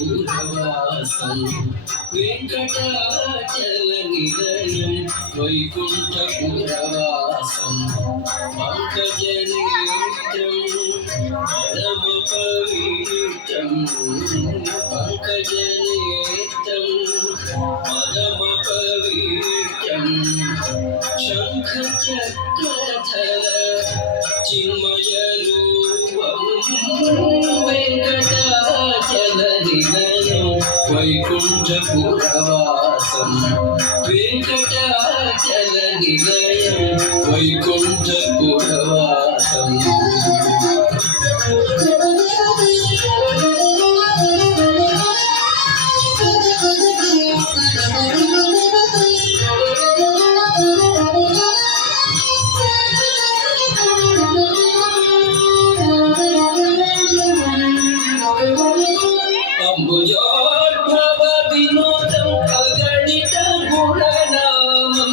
వైకుంఠపురవాసం వెంకటాచల నిలయం వైకుంఠపురవాసం పంకజనేత్రం పరమ పవిత్రం పంకజనేత్రం పరమ పవిత్రం శంఖ చక్రధర చిన్మయ రూపం వెంకటాచల నిలయం వైకుంఠపురవాసం వెంకటాచల నిలయం వైకుంఠపురవాసం అంబుజోద్భవ వినోదం అగణిత గుణనామం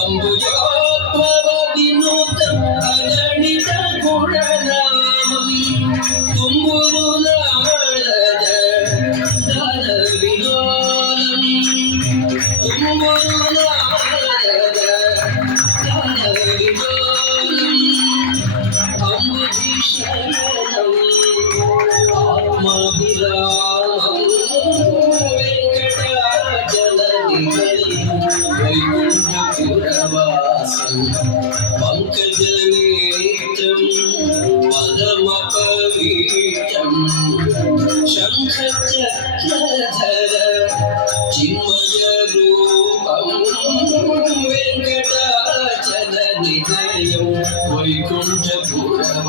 అంబుజోద్భవ వినోదం అగణిత గుణనామం తుంబురు నారద దర విలోలం తుంబురు నారద దర విలోలం అంబుధిశయనం ఆత్మాభిరామం వెంకటాచల నిలయం వైకుంఠపురవాసం పంకజనేత్రం పరమ పవిత్రం శంఖ చక్రధర చిన్మయ రూపం వెంకటాచల నిలయం వైకుంఠపురవాసం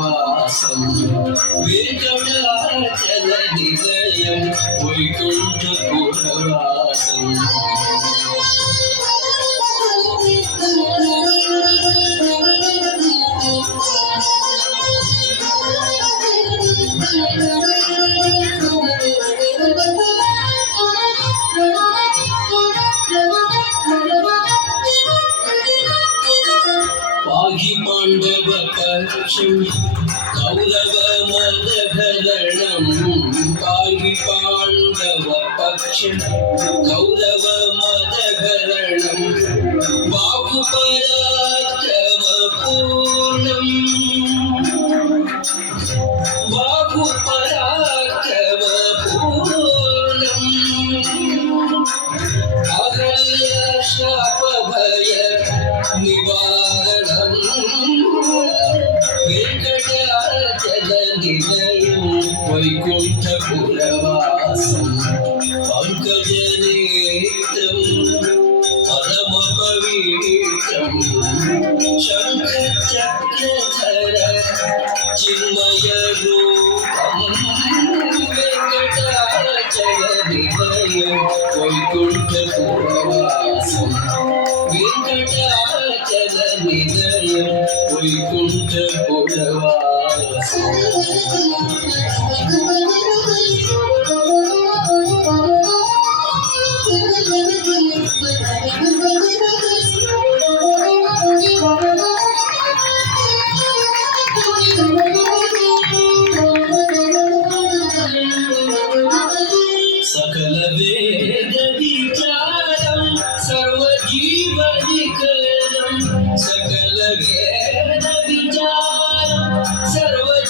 వెంకటాచల నిలయం వైకుంఠపురవాసం పాహి పాండవ పక్షం కౌరవ మదహరణం పాహి పాండవ పక్షం కౌరవ మదహరణం బాహు పరాక్రమ పూర్ణం బాహు పరాక్రమ పూర్ణం అహల్య శాప భయ నివారణం వెంకటాచల నిలయం వైకుంఠపురవాసం పంకజనేత్రం పరమ పవిత్రం శంఖ చక్రధర చిన్మయ రూపం వెంకటాచల నిలయం వైకుంఠపురవాసం వెంకటాచల నిలయం వైకుంఠపురవాసం సకల వేద విచారం సర్వజీవనికరం సకల వేద విచారం సర్వజీవనికరం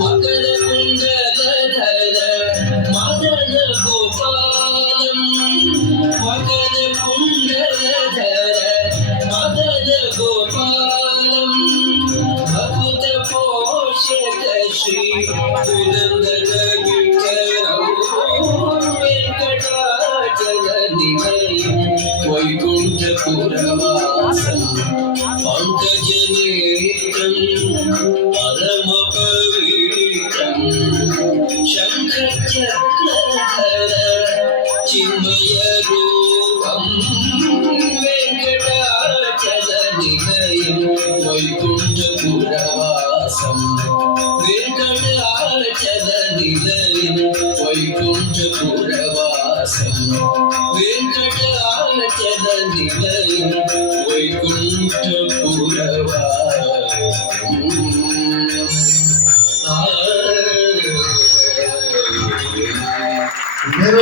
మకర కుండలధర మదన గోపాలం మకర కుండలధర మదన గోపాలం భక్త పోషక శ్రీ పురందర విఠలం వెంకటాచల నిలయం వైకుంఠపురవాసం పంకజనేత్రం పరమ పవిత్రం శంఖ చక్రధర చిన్మయ రూపం వెంకటాచల నిలయం నిలయం వైకుంఠపురములో